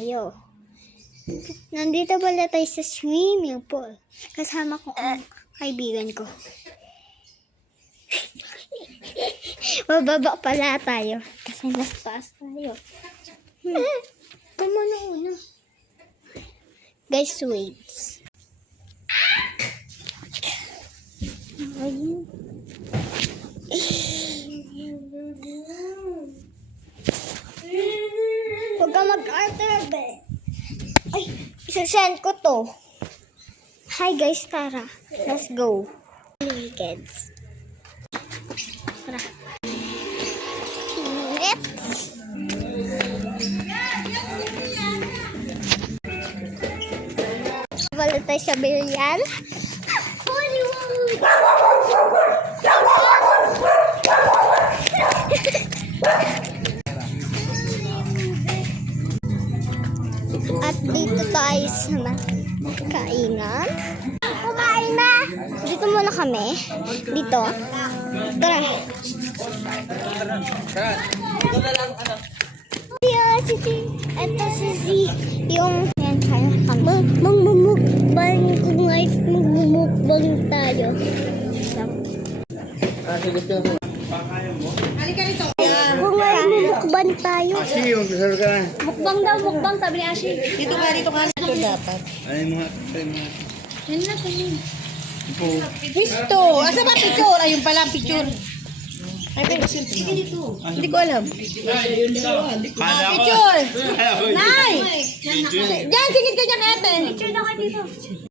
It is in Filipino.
tayo. Nandito pala tayo sa swimming pool. Kasama ko ang kaibigan ko. Bababa pala tayo. Kasi nasa taas tayo. Tama na una. Guys, wait. Ayun. Huwag ka mag-alter, be. Ay, isasend ko to. Hi guys, tara. Let's go. Kids. Tara. Init. Wala tayo sa bilyan. Hollywood! At dito tayo sa kainan. Kumain na! Dito muna kami. Dito. Tara. Ito si Z. Yung yan tayo. Magmumukbang kung ngayon magmumukbang tayo. Halika rito. Kung ngayon magmumukbang tayo. Mukbang daw, mukbang, sabi ni Ashi. Dito ka. Ito dapat. Ay mga. Yan na, kanin. Wisto! Asa ba picture? Ayun pala ang picture. Ay, pero sige dito. Hindi ko alam. Picture! Nay! Diyan, sigit ka dyan, ate. Picture na ka dito. Ay,